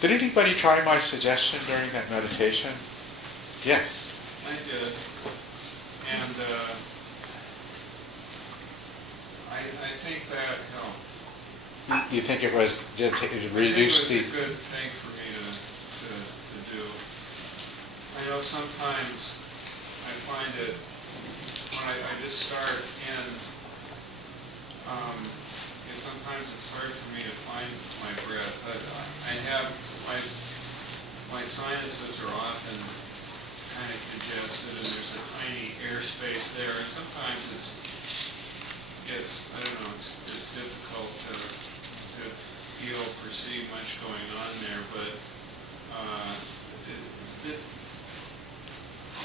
Did anybody try my suggestion during that meditation? Yes. I did. And I think that helped. You think it was did it reduce the? I think it was a good thing for me to do. I know sometimes I find it when I just start in. Sometimes it's hard for me to find my breath. I have my sinuses are often kind of congested, and there's a tiny airspace there, and sometimes it's I don't know, it's difficult to feel, perceive much going on there, but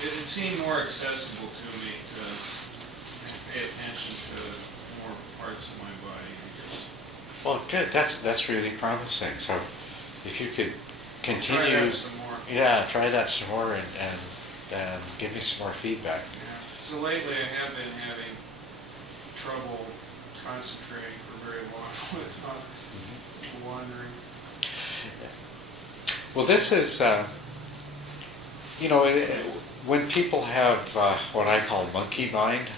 it seemed more accessible to me to pay attention to more parts of my body, I guess. Well, good. That's really promising. So, if you could continue, try that some more. Yeah, try that some more, and give me some more feedback. Yeah. So lately, I have been having trouble concentrating for very long without wandering. Well, this is, when people have what I call monkey mind,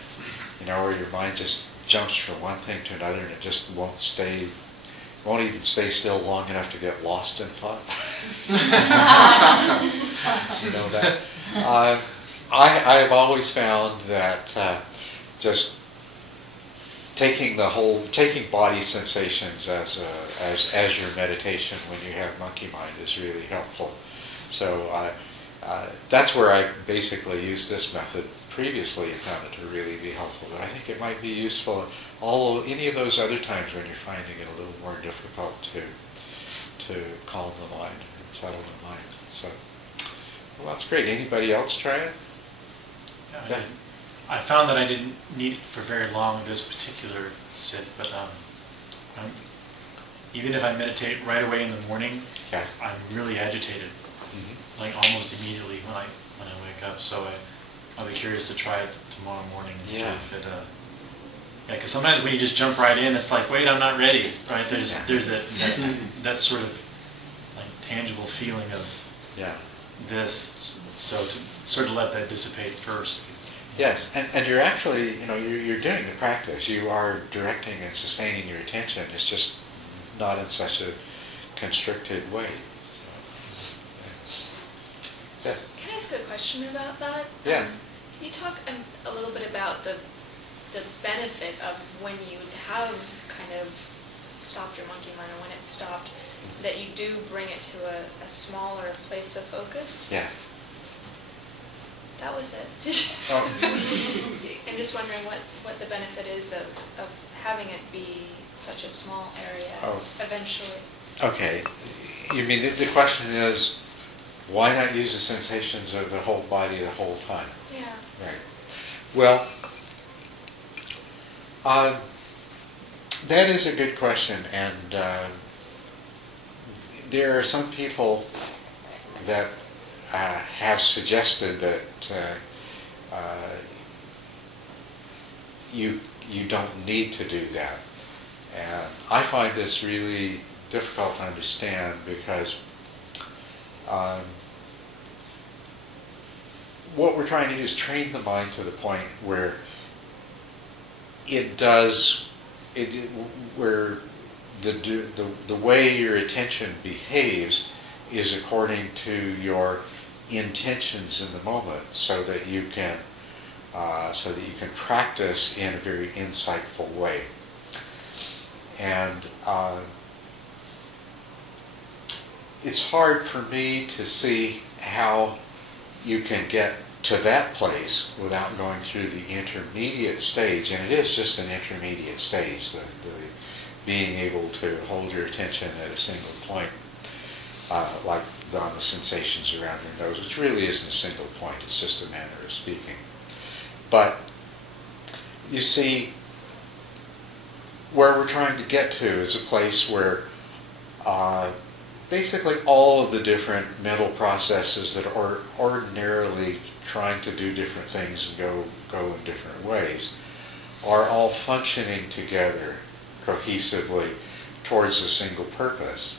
where your mind just jumps from one thing to another and it just won't even stay still long enough to get lost in thought. You know that. I have always found that just taking body sensations as your meditation when you have monkey mind is really helpful. So that's where I basically used this method previously and found it to really be helpful. But I think it might be useful any of those other times when you're finding it a little more difficult to calm the mind and settle the mind. So, well, that's great. Anybody else try it? Yeah, I found that I didn't need it for very long this particular sit, but even if I meditate right away in the morning, yeah. I'm really agitated, like almost immediately when I wake up. So I'll be curious to try it tomorrow morning and see if it. Because sometimes when you just jump right in, it's like, wait, I'm not ready. Right? There's that sort of like tangible feeling of this. So to sort of let that dissipate first. Yes, and you're actually, you're doing the practice. You are directing and sustaining your attention. It's just not in such a constricted way. Can I ask a question about that? Yeah. Can you talk a little bit about the benefit of when you have kind of stopped your monkey mind, and when it's stopped, that you do bring it to a smaller place of focus? Yeah. That was it. Oh. I'm just wondering what the benefit is of having it be such a small area eventually. Okay. You mean the question is, why not use the sensations of the whole body the whole time? Yeah. Right. Well, that is a good question, and there are some people that have suggested that you don't need to do that, and I find this really difficult to understand because what we're trying to do is train the mind to the point where where the way your attention behaves is according to your intentions in the moment, so that you can practice in a very insightful way. And it's hard for me to see how you can get to that place without going through the intermediate stage, and it is just an intermediate stage, the being able to hold your attention at a single point, like on the sensations around your nose, which really isn't a single point, it's just a manner of speaking. But you see, where we're trying to get to is a place where basically all of the different mental processes that are ordinarily trying to do different things and go in different ways are all functioning together cohesively towards a single purpose.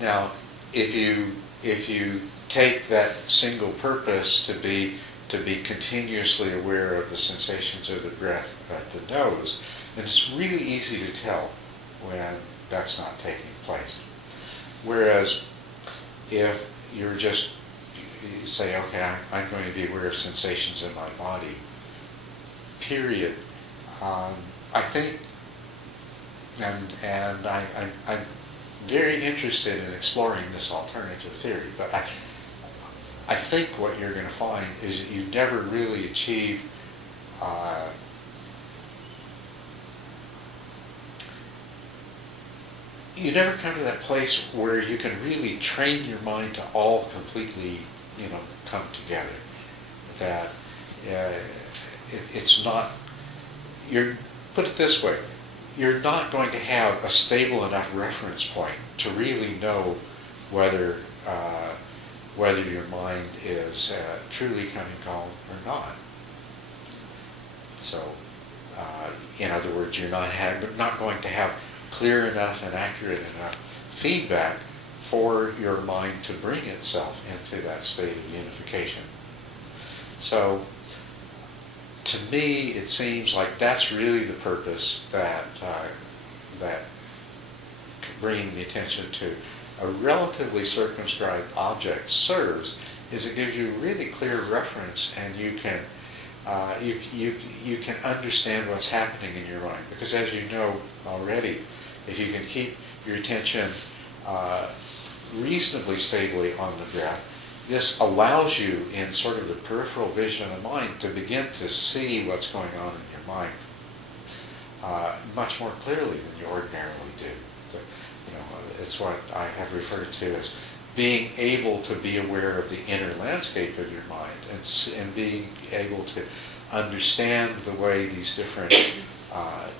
Now, if you take that single purpose to be continuously aware of the sensations of the breath at the nose, then it's really easy to tell when that's not taking place. Whereas if you're just, you say, okay, I'm going to be aware of sensations in my body, period. I think, and I'm very interested in exploring this alternative theory, but I think what you're going to find is that you never really achieve you never come to that place where you can really train your mind to all completely, come together. That it's not. Put it this way: you're not going to have a stable enough reference point to really know whether your mind is truly coming calm or not. So, in other words, you're not going to have clear enough and accurate enough feedback for your mind to bring itself into that state of unification. So, to me, it seems like that's really the purpose that bringing the attention to a relatively circumscribed object serves, is it gives you really clear reference, and you can understand what's happening in your mind. Because as you know already, if you can keep your attention reasonably stably on the breath, this allows you, in sort of the peripheral vision of the mind, to begin to see what's going on in your mind much more clearly than you ordinarily do. It's what I have referred to as being able to be aware of the inner landscape of your mind, and being able to understand the way these different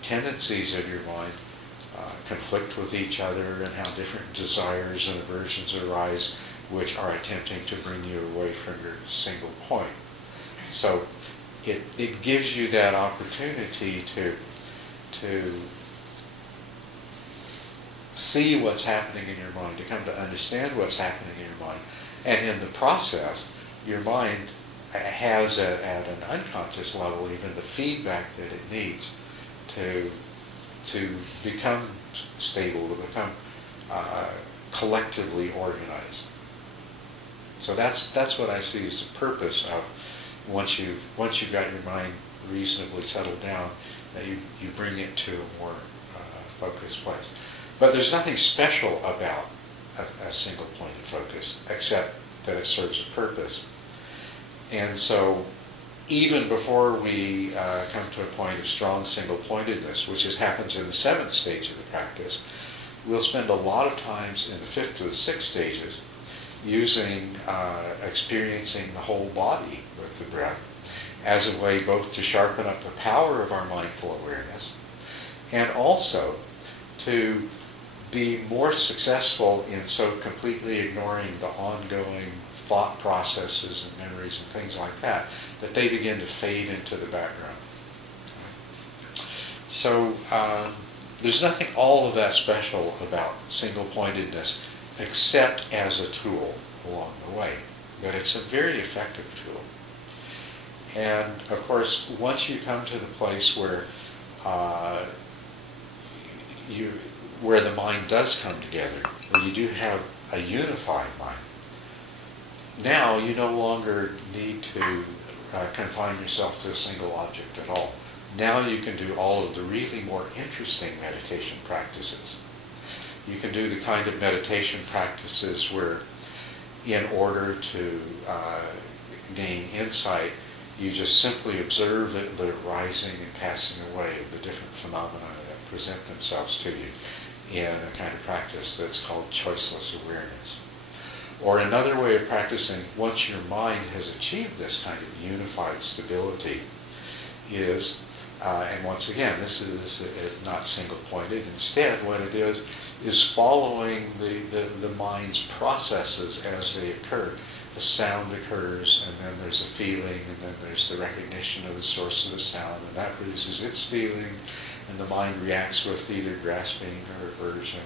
tendencies of your mind conflict with each other, and how different desires and aversions arise, which are attempting to bring you away from your single point. So it gives you that opportunity to see what's happening in your mind, to come to understand what's happening in your mind. And in the process, your mind has at an unconscious level even the feedback that it needs to become stable, to become collectively organized. So that's what I see as the purpose of once you've got your mind reasonably settled down, that you bring it to a more focused place. But there's nothing special about a single pointed focus, except that it serves a purpose. And so even before we come to a point of strong single pointedness, which happens in the 7th stage of the practice, we'll spend a lot of times in the 5th to the 6th stages using, experiencing the whole body with the breath as a way both to sharpen up the power of our mindful awareness, and also to be more successful in so completely ignoring the ongoing thought processes and memories and things like that, that they begin to fade into the background. So there's nothing all of that special about single-pointedness, except as a tool along the way. But it's a very effective tool. And of course, once you come to the place where where the mind does come together, where you do have a unified mind, now you no longer need to confine yourself to a single object at all. Now you can do all of the really more interesting meditation practices. You can do the kind of meditation practices where, in order to gain insight, you just simply observe the rising and passing away of the different phenomena that present themselves to you in a kind of practice that's called choiceless awareness. Or another way of practicing, once your mind has achieved this kind of unified stability, is, and once again, this is not single-pointed. Instead, what it is following the mind's processes as they occur. The sound occurs, and then there's a feeling, and then there's the recognition of the source of the sound, and that produces its feeling, and the mind reacts with either grasping or aversion,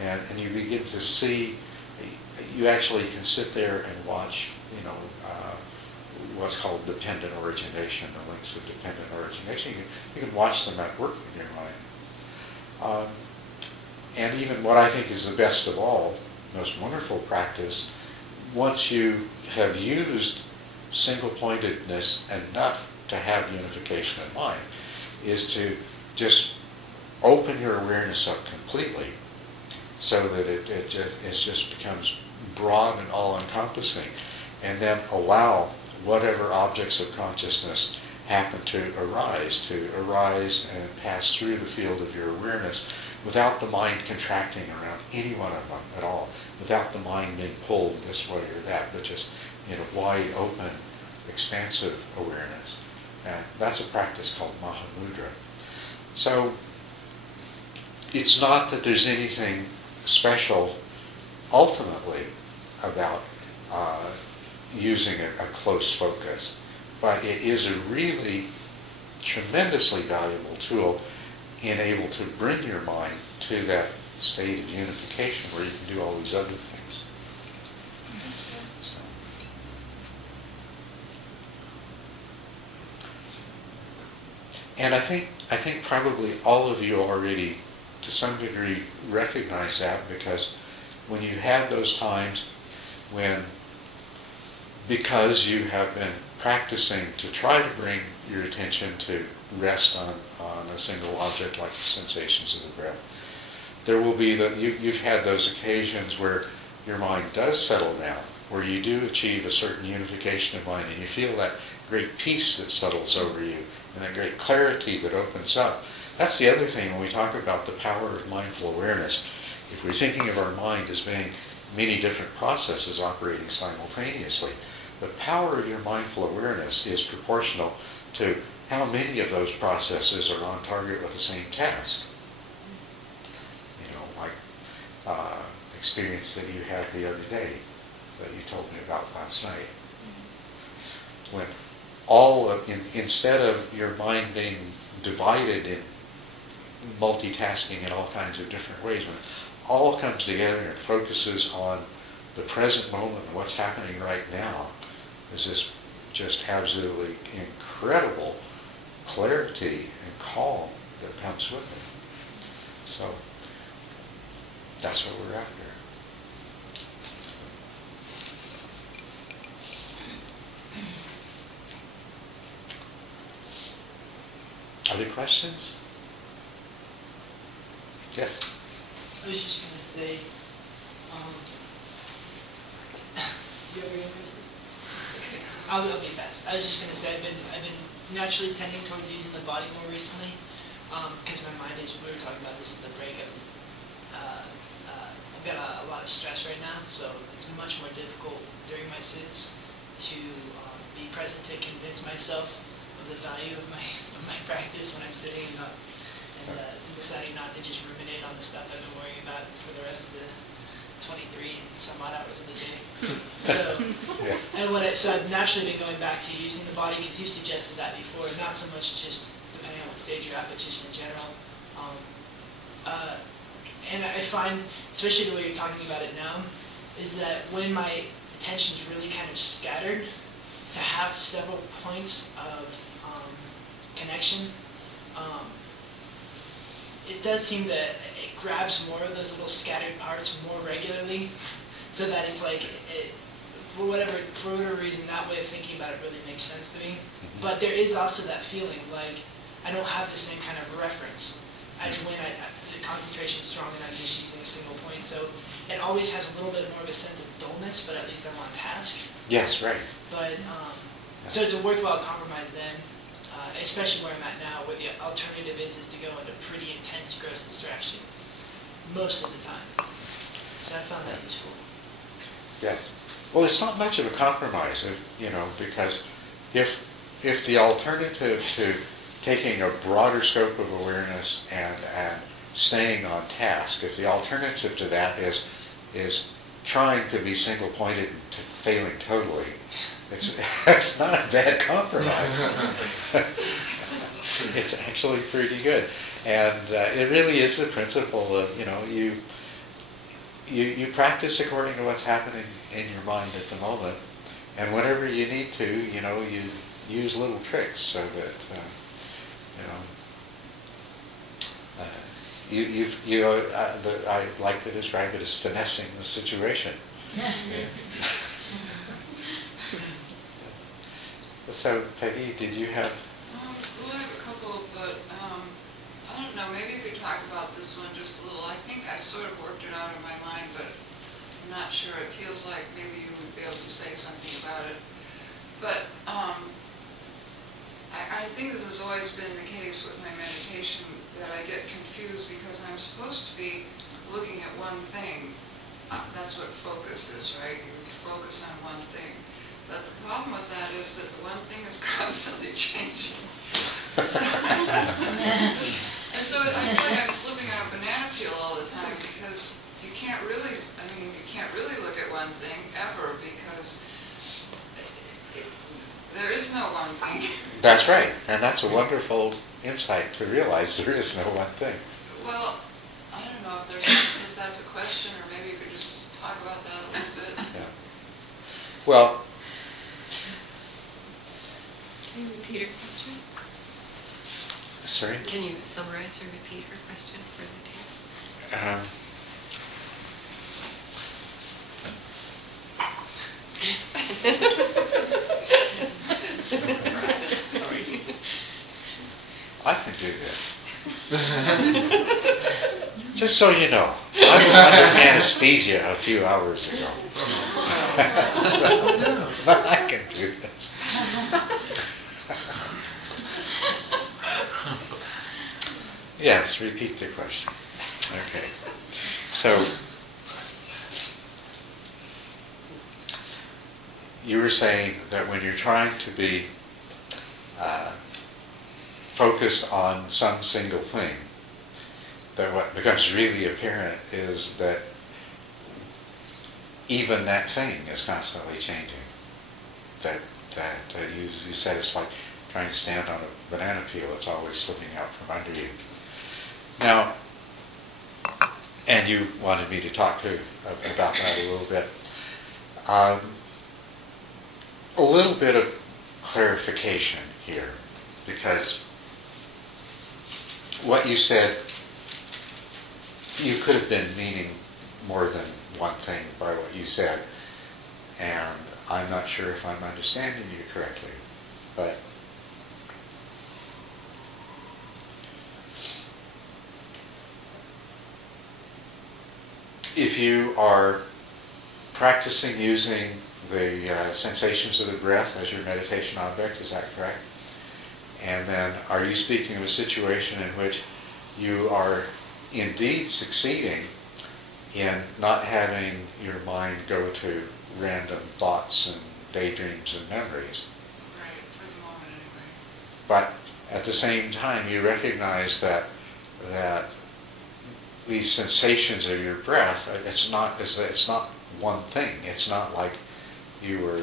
and you begin to see, you actually can sit there and watch, what's called dependent origination, the links of dependent origination. You can watch them at work in your mind. And even what I think is the best of all, most wonderful practice, once you have used single-pointedness enough to have unification in mind, is to just open your awareness up completely so that it just becomes broad and all-encompassing, and then allow whatever objects of consciousness happen to arise and pass through the field of your awareness without the mind contracting around any one of them at all, without the mind being pulled this way or that, but just wide open, expansive awareness. And that's a practice called Mahamudra. So it's not that there's anything special ultimately about using a close focus, but it is a really tremendously valuable tool in able to bring your mind to that state of unification where you can do all these other things. So. And I think probably all of you already, to some degree, recognize that, because when you have those times when, because you have been practicing to try to bring your attention to rest on a single object like the sensations of the breath, there will be you've had those occasions where your mind does settle down, where you do achieve a certain unification of mind, and you feel that great peace that settles over you, and that great clarity that opens up. That's the other thing when we talk about the power of mindful awareness. If we're thinking of our mind as being many different processes operating simultaneously, the power of your mindful awareness is proportional to how many of those processes are on target with the same task. Like experience that you had the other day that you told me about last night. When instead of your mind being divided in multitasking in all kinds of different ways, when it all comes together and focuses on the present moment and what's happening right now, there's this just absolutely incredible clarity and calm that comes with it. So that's what we're after. Other questions? Yes? I was just going to say, you ever going to say? I'll be fast. I was just going to say I've been naturally tending towards using the body more recently, because my mind is, we were talking about this at the break, I've got a lot of stress right now, so it's much more difficult during my sits to be present, to convince myself of the value of my practice when I'm sitting and deciding not to just ruminate on the stuff I've been worrying about for the rest of the 23 and some odd hours of the day. So, yeah. So I've naturally been going back to using the body, because you suggested that before, not so much just depending on what stage you're at, but just in general. And I find, especially the way you're talking about it now, is that when my attention's really kind of scattered, to have several points of connection, it does seem that it grabs more of those little scattered parts more regularly, so that it's like, for whatever reason, that way of thinking about it really makes sense to me. But there is also that feeling like I don't have the same kind of reference as when the concentration is strong and I'm just using a single point. So it always has a little bit more of a sense of dullness, but at least I'm on task. Yes, right. But so it's a worthwhile compromise then. Especially where I'm at now, where the alternative is to go into pretty intense gross distraction most of the time. So I found that useful. Yes. Well, it's not much of a compromise, because if the alternative to taking a broader scope of awareness and staying on task, if the alternative to that is trying to be single-pointed and failing totally, it's not a bad compromise. It's actually pretty good, and it really is the principle of you practice according to what's happening in your mind at the moment, and whenever you need to, you use little tricks so that I like to describe it as finessing the situation. So, Peggy, did you have? Well, I have a couple, but I don't know. Maybe you could talk about this one just a little. I think I've sort of worked it out in my mind, but I'm not sure. It feels like maybe you would be able to say something about it. But I think this has always been the case with my meditation, that I get confused because I'm supposed to be looking at one thing. That's what focus is, right? You focus on one thing. But the problem with that is that the one thing is constantly changing. So, and so I feel like I'm slipping on a banana peel all the time because you can't really look at one thing ever because there is no one thing. That's right, and that's a wonderful insight to realize there is no one thing. Well, I don't know if that's a question, or maybe you could just talk about that a little bit. Yeah. Well, Can you repeat her question? sorry. Can you summarize or repeat her question for the tape? I can do this. Just so you know, I was under anesthesia a few hours ago. But I can do this. Yes, repeat the question. Okay. So, you were saying that when you're trying to be focused on some single thing, that what becomes really apparent is that even that thing is constantly changing. That you said it's like trying to stand on a banana peel; it's always slipping out from under you. Now, and you wanted me to talk to about that a little bit. A little bit of clarification here, because what you said, you could have been meaning more than one thing by what you said, and I'm not sure if I'm understanding you correctly, but if you are practicing using the sensations of the breath as your meditation object, is that correct? And then are you speaking of a situation in which you are indeed succeeding in not having your mind go to random thoughts and daydreams and memories? Right, for the moment anyway. But at the same time, you recognize that these sensations of your breath, it's not one thing. It's not like you were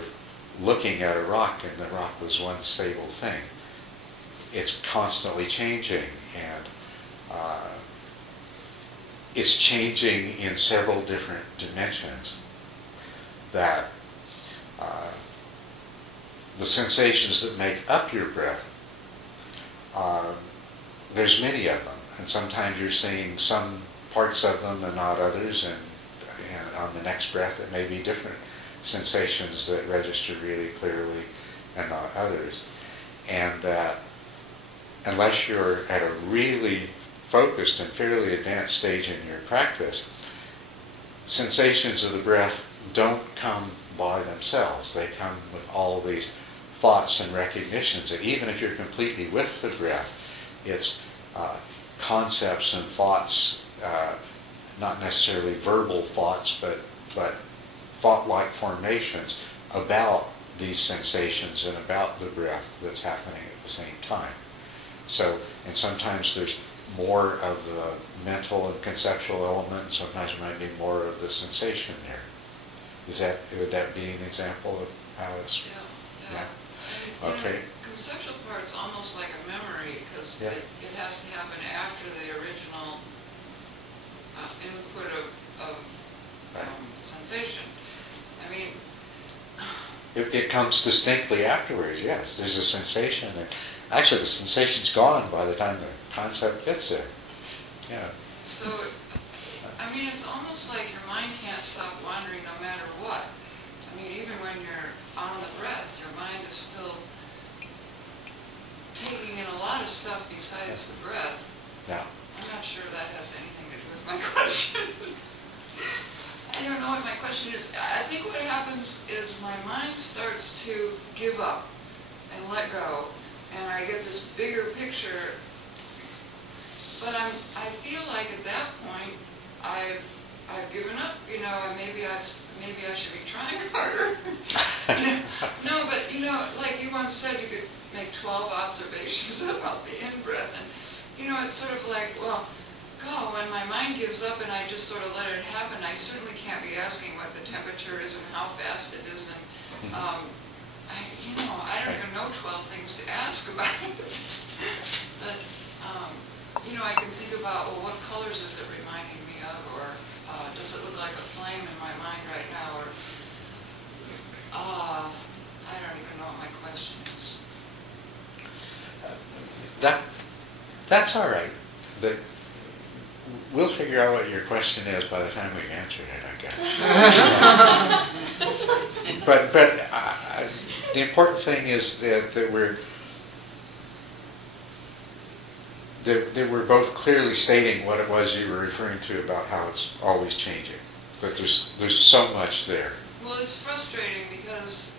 looking at a rock and the rock was one stable thing. It's constantly changing, and it's changing in several different dimensions. That the sensations that make up your breath, there's many of them, and sometimes you're seeing some parts of them and not others, and on the next breath it may be different sensations that register really clearly and not others. And that unless you're at a really focused and fairly advanced stage in your practice, sensations of the breath don't come by themselves. They come with all these thoughts and recognitions that even if you're completely with the breath, it's concepts and thoughts, not necessarily verbal thoughts, but thought-like formations about these sensations and about the breath that's happening at the same time. So, and sometimes there's more of the mental and conceptual element, and sometimes there might be more of the sensation there. Would that be an example of how it's... Yeah. Okay. The conceptual part's almost like a memory, because Yeah. it has to happen after the original input of Right. sensation. I mean, It comes distinctly afterwards, yes. There's a sensation. And actually, the sensation's gone by the time the concept gets there. Yeah. so, I mean, it's almost like your mind can't stop wandering no matter what. I mean, even when you're on the breath, your mind is still taking in a lot of stuff besides the breath. Yeah. I'm not sure that has anything to do with my question. I don't know what my question is. I think what happens is my mind starts to give up and let go, and I get this bigger picture. But I feel like at that point I've given up. You know, maybe I should be trying harder. No, but like you once said, you could make 12 observations about the in-breath, and it's sort of like, well, God, when my mind gives up and I just sort of let it happen, I certainly can't be asking what the temperature is and how fast it is, and I don't even know 12 things to ask about it. But I can think about, well, what colors is it reminding me of, or does it look like a flame in my mind right now, or I don't even know what my question is. That's all right. We'll figure out what your question is by the time we've answered it, I guess. but the important thing is that we're both clearly stating what it was you were referring to about how it's always changing. But there's so much there. Well, it's frustrating because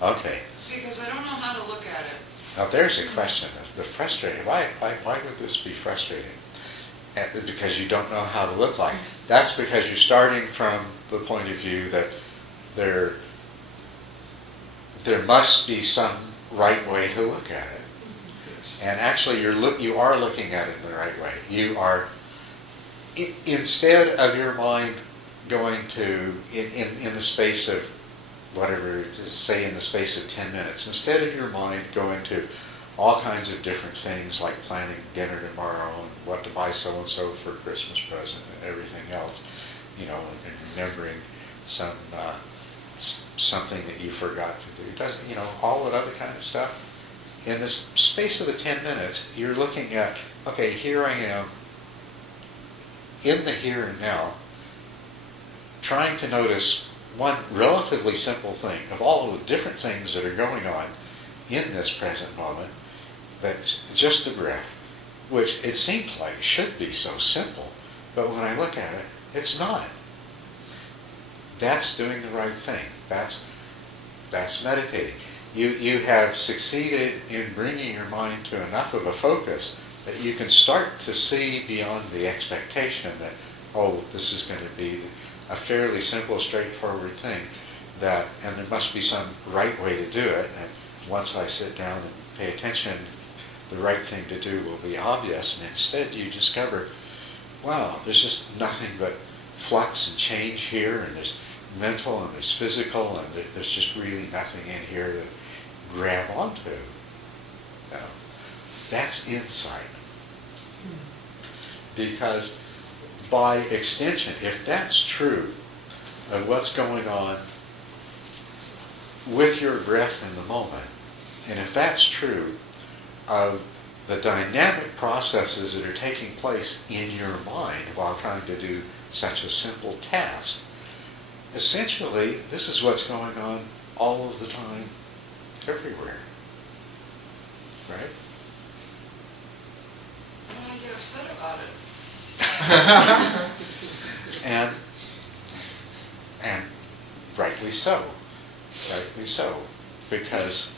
Okay. I don't know how to look at it. Now there's a question. The frustrating. Why would this be frustrating? Because you don't know how to look like. That's because you're starting from the point of view that there must be some right way to look at it. And actually, you are looking at it in the right way. You are, instead of your mind going to in the space of whatever, say in the space of 10 minutes, instead of your mind going to all kinds of different things like planning dinner tomorrow and what to buy so-and-so for a Christmas present and everything else, and remembering something that you forgot to do, all that other kind of stuff. In this space of the 10 minutes, you're looking at, okay, here I am in the here and now, trying to notice one relatively simple thing of all of the different things that are going on in this present moment, that's just the breath, which it seems like should be so simple, but when I look at it, it's not. That's doing the right thing. That's meditating. You have succeeded in bringing your mind to enough of a focus that you can start to see beyond the expectation that, this is going to be a fairly simple, straightforward thing, and there must be some right way to do it, and once I sit down and pay attention, the right thing to do will be obvious, and instead you discover, wow, there's just nothing but flux and change here, and there's mental and there's physical, and there's just really nothing in here to grab onto. Now, that's insight. Because by extension, if that's true of what's going on with your breath in the moment, and if that's true of the dynamic processes that are taking place in your mind while trying to do such a simple task, essentially, this is what's going on all of the time, everywhere. Right? And I get upset about it. and rightly so. Rightly so. Because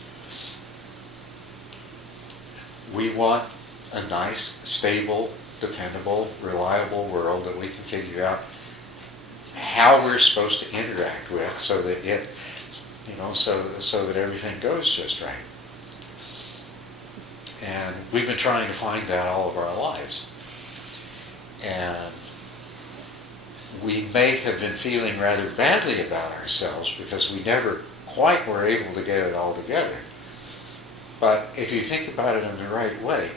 we want a nice, stable, dependable, reliable world that we can figure out how we're supposed to interact with so that it, so that everything goes just right. And we've been trying to find that all of our lives. And we may have been feeling rather badly about ourselves because we never quite were able to get it all together. But if you think about it in the right way,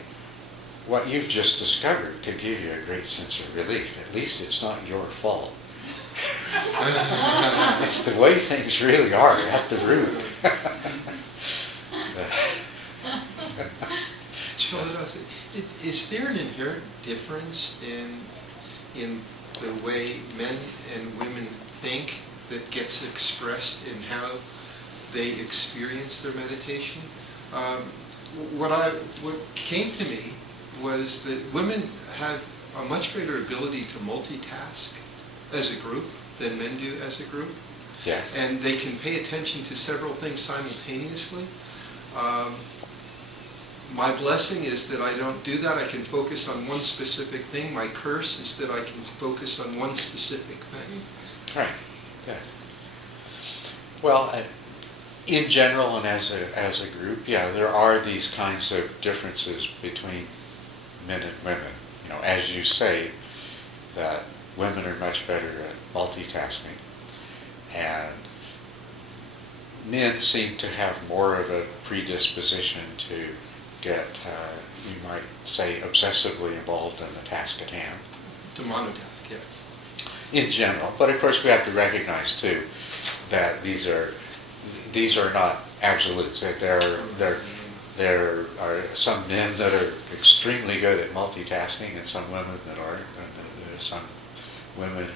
what you've just discovered could give you a great sense of relief. At least it's not your fault. It's the way things really are at the root. Culadasa, is there an inherent difference in the way men and women think that gets expressed in how they experience their meditation? What came to me was that women have a much greater ability to multitask as a group than men do as a group. Yes. And they can pay attention to several things simultaneously. My blessing is that I don't do that. I can focus on one specific thing. My curse is that I can focus on one specific thing. Right. Yes. Well, in general and as a group, yeah, there are these kinds of differences between men and women. You know, as you say, that women are much better at multitasking, and men seem to have more of a predisposition to get, you might say, obsessively involved in the task at hand. To monotask, yes. In general, but of course we have to recognize too that these are not absolutes. That there are some men that are extremely good at multitasking, and some women that aren't. And there are some women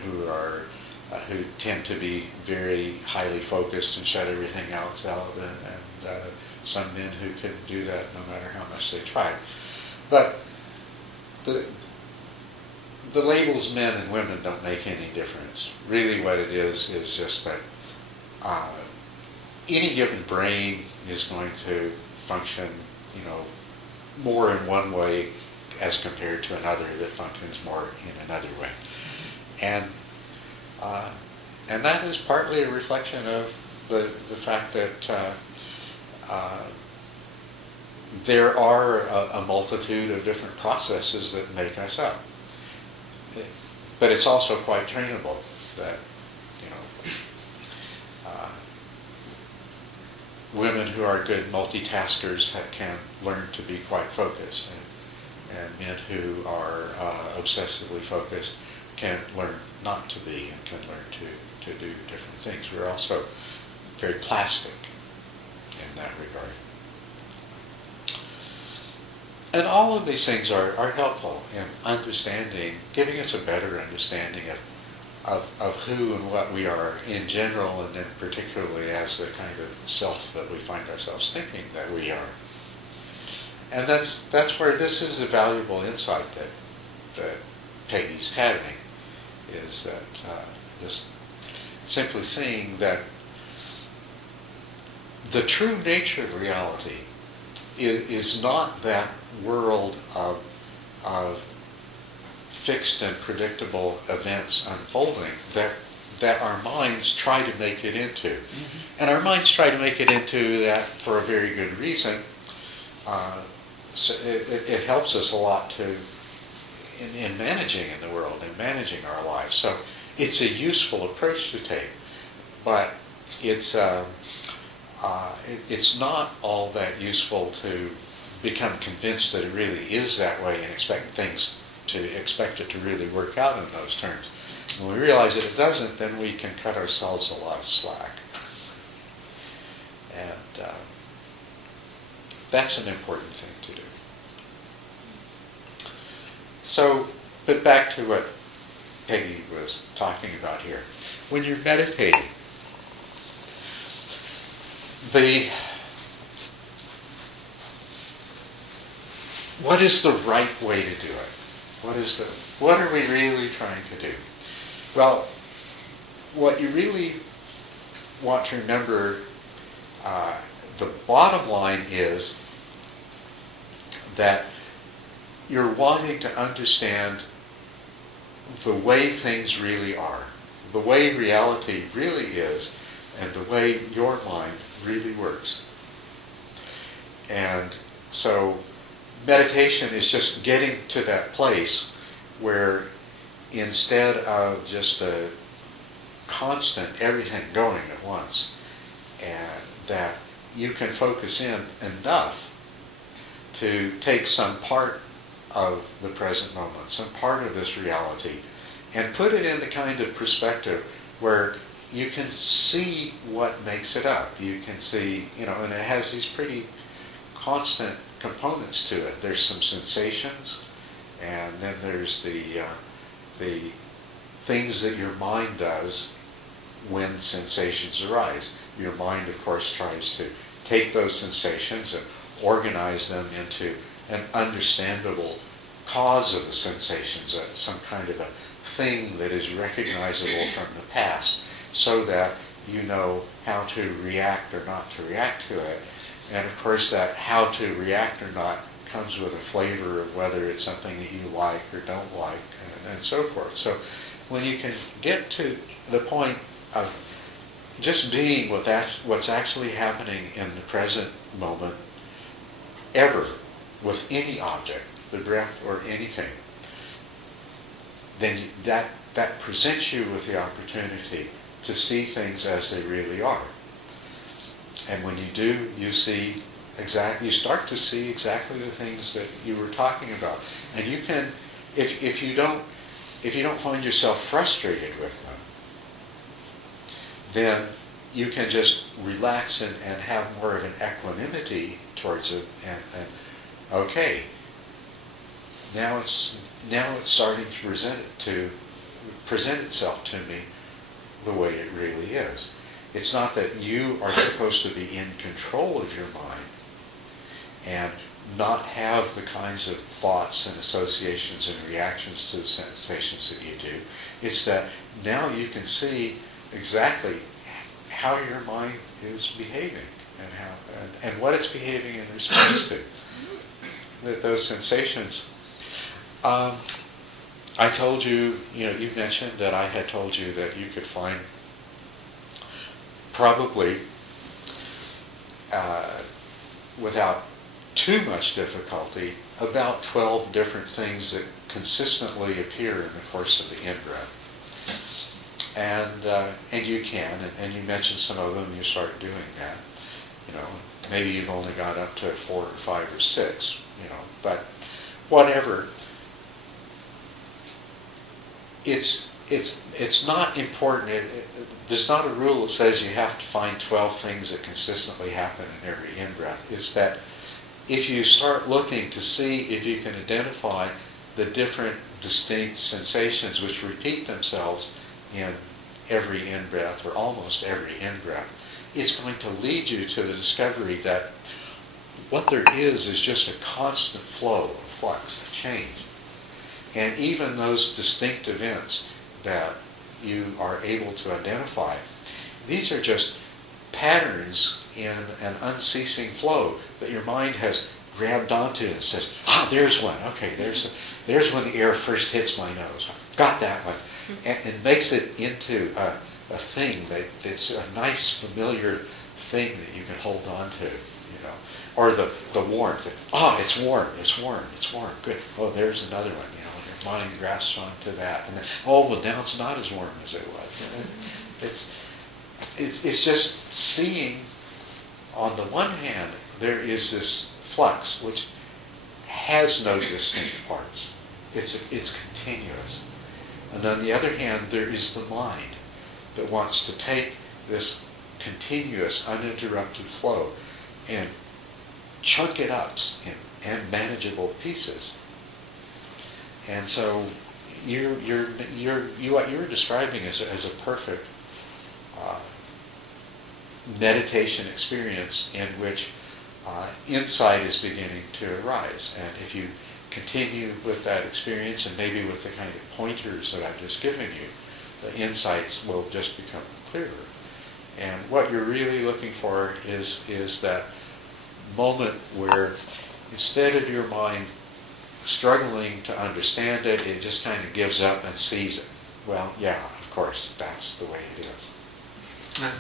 who tend to be very highly focused and shut everything else out, and some men who can do that no matter how much they try. But the labels men and women don't make any difference. Really what it is just that any given brain is going to function, more in one way as compared to another that functions more in another way. And that is partly a reflection of the fact that there are a multitude of different processes that make us up. But it's also quite trainable that, women who are good multitaskers can learn to be quite focused, and men who are obsessively focused can learn not to be and can learn to do different things. We're also very plastic in that regard. And all of these things are helpful in understanding, giving us a better understanding of who and what we are in general, and then particularly as the kind of self that we find ourselves thinking that we are. And that's where this is a valuable insight that Peggy's having, is that just simply seeing that the true nature of reality is not that world of fixed and predictable events unfolding that our minds try to make it into. Mm-hmm. And our minds try to make it into that for a very good reason. So it helps us a lot in managing in the world, in managing our lives. So it's a useful approach to take, but it's not all that useful to become convinced that it really is that way and expect it to really work out in those terms. When we realize that it doesn't, then we can cut ourselves a lot of slack. And that's an important thing to do. So, but back to what Peggy was talking about here. When you're meditating, what is the right way to do it? What are we really trying to do? Well, what you really want to remember, the bottom line is that you're wanting to understand the way things really are, the way reality really is, and the way your mind really works. And so meditation is just getting to that place where instead of just the constant everything going at once, and that you can focus in enough to take some part of the present moment, some part of this reality, and put it in the kind of perspective where you can see what makes it up. You can see, and it has these pretty constant components to it. There's some sensations, and then there's the things that your mind does when sensations arise. Your mind, of course, tries to take those sensations and organize them into an understandable cause of the sensations, some kind of a thing that is recognizable from the past, so that you know how to react or not to react to it. And of course, that how to react or not comes with a flavor of whether it's something that you like or don't like, and so forth. So when you can get to the point of just being with what's actually happening in the present moment, ever, with any object, the breath or anything, then that presents you with the opportunity to see things as they really are. And when you do, you start to see exactly the things that you were talking about. And you can, if you don't find yourself frustrated with them, then you can just relax and have more of an equanimity towards it, and okay, now it's starting to present itself to me the way it really is. It's not that you are supposed to be in control of your mind and not have the kinds of thoughts and associations and reactions to the sensations that you do. It's that now you can see exactly how your mind is behaving and what it's behaving in response to. Those sensations. I told you, you mentioned that I had told you that you could find probably without too much difficulty about 12 different things that consistently appear in the course of the in-breath. And you can, and you mentioned some of them, and you start doing that. Maybe you've only got up to 4 or 5 or 6, but whatever. It's not important. There's not a rule that says you have to find 12 things that consistently happen in every in-breath. It's that if you start looking to see if you can identify the different distinct sensations which repeat themselves in every in-breath, or almost every in-breath, it's going to lead you to the discovery that what there is just a constant flow of flux, of change. And even those distinct events that you are able to identify, these are just patterns in an unceasing flow that your mind has grabbed onto and says, there's one. Okay, there's when the air first hits my nose. Got that one. And makes it into a thing that's a nice, familiar thing that you can hold on to, Or the warmth. It's warm, good. Oh, there's another one, Your mind grasps onto that. And then, now it's not as warm as it was. It's just seeing, on the one hand, there is this flux which has no distinct parts. It's continuous. And on the other hand, there is the mind that wants to take this continuous, uninterrupted flow and chunk it up in manageable pieces. And so what you're describing as a perfect meditation experience in which insight is beginning to arise. And if you continue with that experience, and maybe with the kind of pointers that I've just given you, the insights will just become clearer. And what you're really looking for is that moment where, instead of your mind struggling to understand it, it just kind of gives up and sees it. Well, yeah, of course, that's the way it is. Yeah.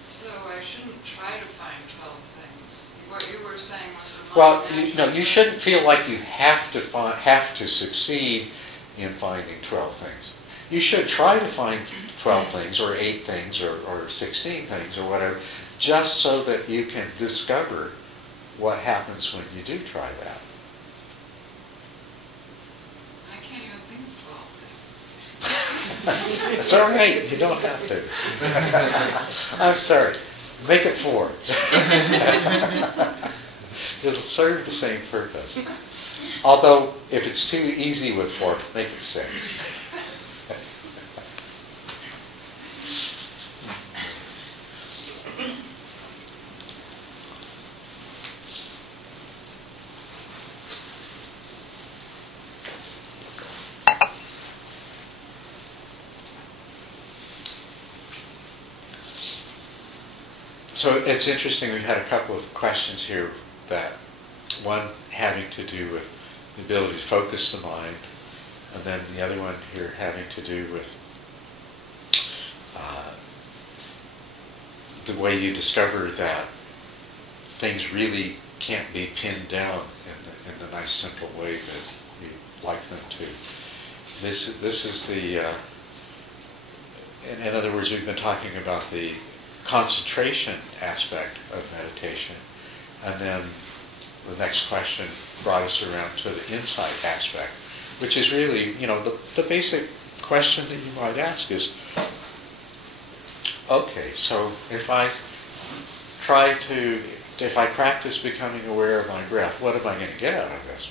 So I shouldn't try to find 12 things. What you were saying was the mind. Well, you shouldn't feel like you have to succeed in finding 12 things. You should try to find 12 things, or 8 things, or 16 things, or whatever, just so that you can discover what happens when you do try that? I can't even think of 12 things. It's all right. You don't have to. I'm sorry. Make it 4. It'll serve the same purpose. Although, if it's too easy with 4, make it 6. So it's interesting, we've had a couple of questions here, that one having to do with the ability to focus the mind, and then the other one here having to do with the way you discover that things really can't be pinned down in the nice simple way that you like them to. This is the, in other words, we've been talking about the concentration aspect of meditation, and then the next question brought us around to the insight aspect, which is really, the basic question that you might ask is, okay, so if I practice becoming aware of my breath, what am I going to get out of this?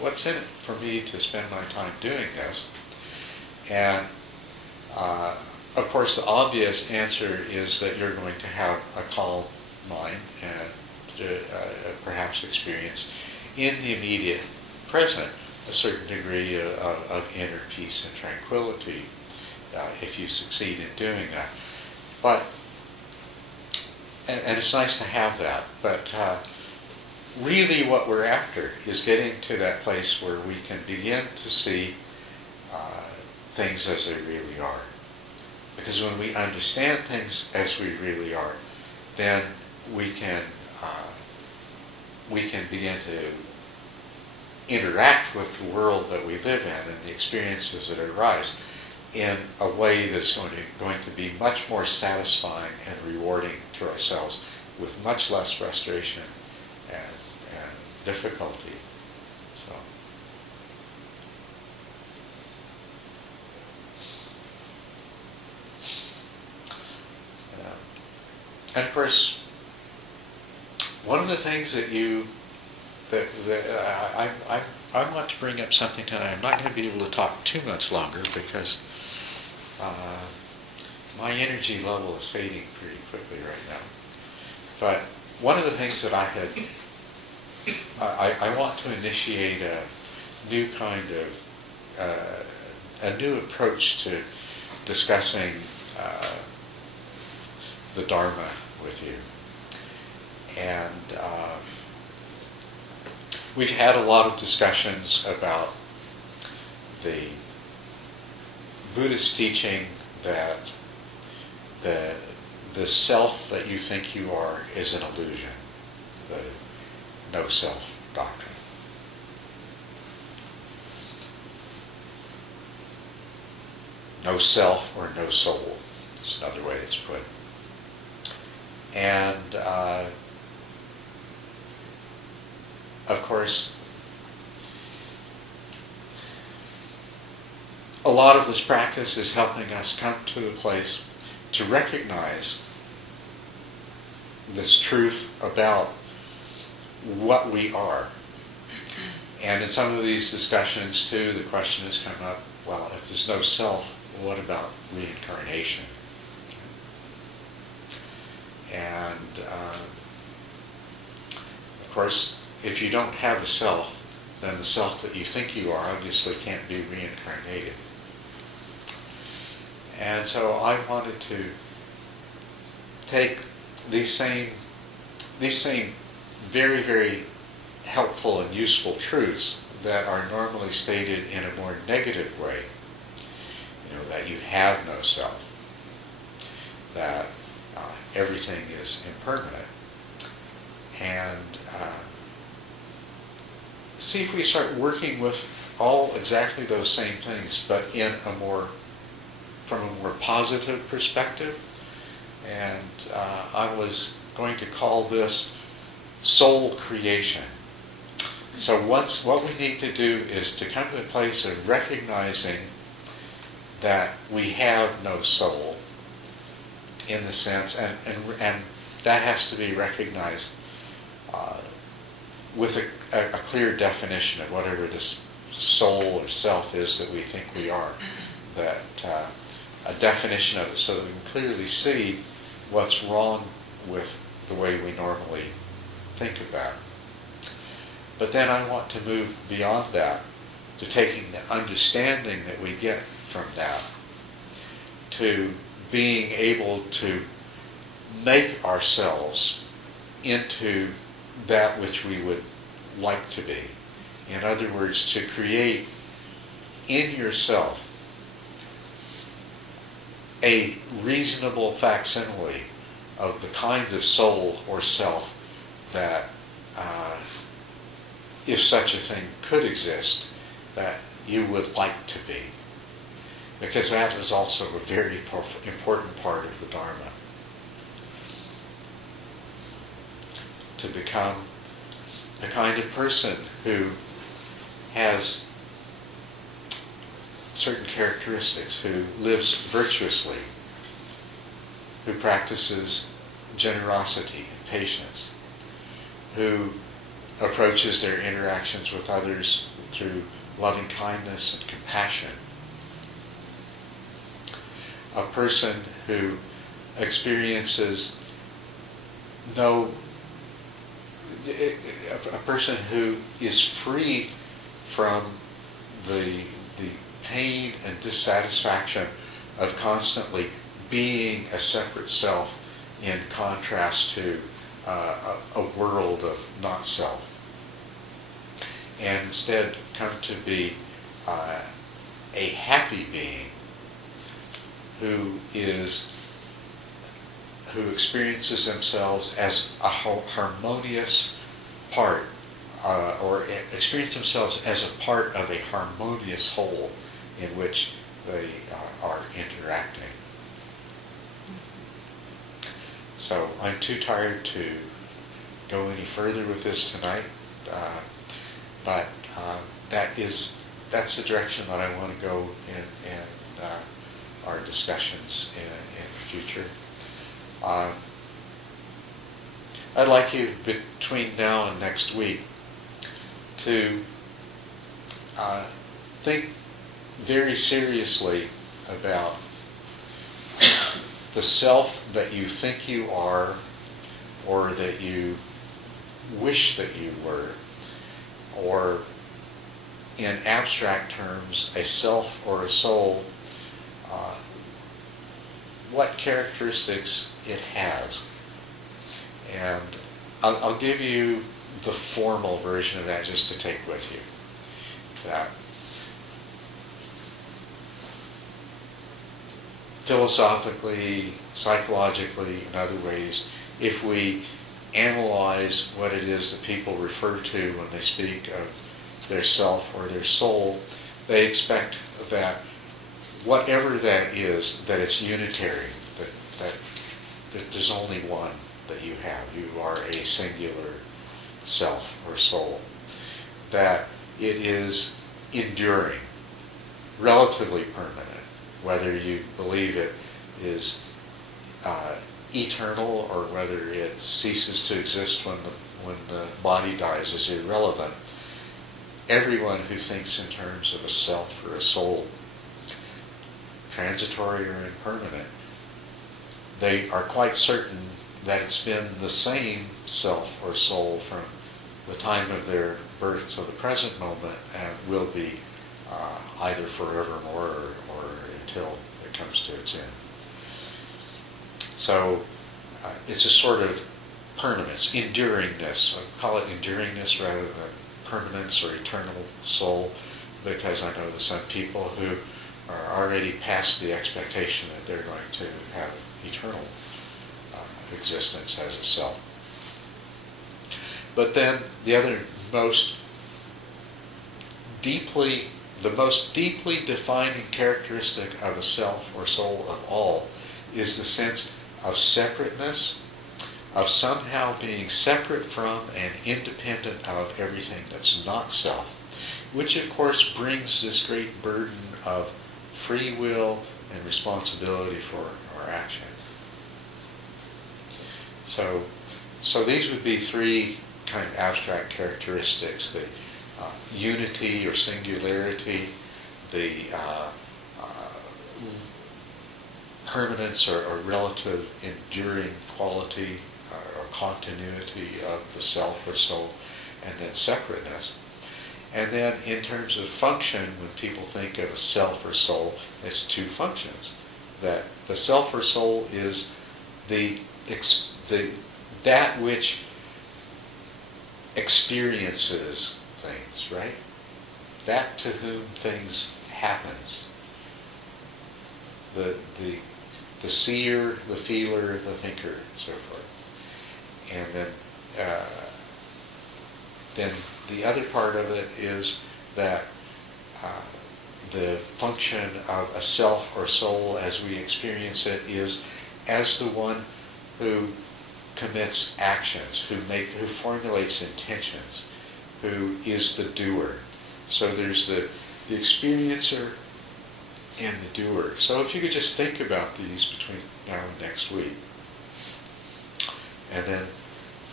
What's in it for me to spend my time doing this? And of course, the obvious answer is that you're going to have a calm mind and perhaps experience in the immediate present a certain degree of inner peace and tranquility if you succeed in doing that. But, and it's nice to have that, but really what we're after is getting to that place where we can begin to see things as they really are. Because when we understand things as we really are, then we can begin to interact with the world that we live in and the experiences that arise in a way that's going to be much more satisfying and rewarding to ourselves, with much less frustration and difficulty. So. And of course, one of the things that I want to bring up something tonight. I'm not going to be able to talk too much longer because my energy level is fading pretty quickly right now. But one of the things that I want to initiate a new kind of a new approach to discussing the Dharma with you. And we've had a lot of discussions about the Buddhist teaching that the self that you think you are is an illusion, the no self doctrine. No self or no soul is another way it's put. And of course, a lot of this practice is helping us come to the place to recognize this truth about what we are. And in some of these discussions too, the question has come up, well, if there's no self, what about reincarnation? And of course, if you don't have a self, then the self that you think you are obviously can't be reincarnated. And so I wanted to take these same very, very helpful and useful truths that are normally stated in a more negative way. That you have no self, that everything is impermanent, and see if we start working with all exactly those same things, but from a more positive perspective. And I was going to call this soul creation. So what we need to do is to come to a place of recognizing that we have no soul in the sense, and that has to be recognized with a clear definition of whatever this soul or self is that we think we are. That a definition of it so that we can clearly see what's wrong with the way we normally think of that. But then I want to move beyond that to taking the understanding that we get from that to being able to make ourselves into that which we would like to be. In other words, to create in yourself a reasonable facsimile of the kind of soul or self that, if such a thing could exist, that you would like to be. Because that is also a very important part of the Dharma. To become the kind of person who has certain characteristics, who lives virtuously, who practices generosity and patience, who approaches their interactions with others through loving kindness and compassion. A person who experiences a person who is free from the pain and dissatisfaction of constantly being a separate self in contrast to a world of not self, and instead come to be a happy being who experiences themselves as a harmonious part, or experience themselves as a part of a harmonious whole in which they are interacting. So I'm too tired to go any further with this tonight, but that's the direction that I want to go in our discussions in the future. I'd like you, between now and next week, to think very seriously about the self that you think you are, or that you wish that you were, or in abstract terms, a self or a soul, what characteristics it has. And I'll give you the formal version of that just to take with you. That philosophically, psychologically, in other ways, if we analyze what it is that people refer to when they speak of their self or their soul, they expect that whatever that is, that it's unitary, that there's only one that you have. You are a singular self or soul. That it is enduring, relatively permanent, whether you believe it is eternal or whether it ceases to exist when the body dies is irrelevant. Everyone who thinks in terms of a self or a soul, transitory or impermanent, they are quite certain that it's been the same self or soul from the time of their birth to the present moment, and will be either forevermore or until it comes to its end. So it's a sort of permanence, enduringness. I call it enduringness rather than permanence or eternal soul, because I know that some people who are already past the expectation that they're going to have eternal existence as a self. But then the most deeply defining characteristic of a self or soul of all is the sense of separateness, of somehow being separate from and independent of everything that's not self, which of course brings this great burden of free will and responsibility for our action. So these would be three kind of abstract characteristics: the unity or singularity, the permanence or relative enduring quality or continuity of the self or soul, and then separateness. And then in terms of function, when people think of a self or soul, it's two functions. That the self or soul is that which experiences things, right? That to whom things happens. The seer, the feeler, the thinker, and so forth. And then the other part of it is that the function of a self or soul as we experience it is as the one who commits actions, who formulates intentions, who is the doer. So there's the experiencer and the doer. So if you could just think about these between now and next week, and then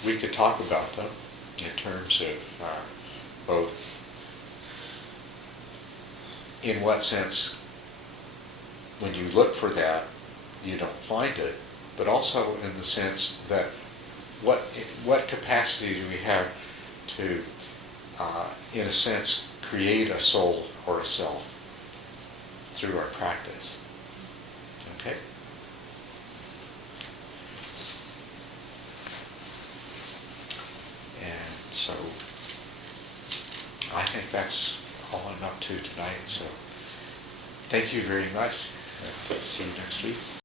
we could talk about them in terms of both in what sense when you look for that you don't find it, but also in the sense that what capacity do we have to in a sense create a soul or a self through our practice. Okay? And so I think that's all I'm up to tonight. So thank you very much. See you next week.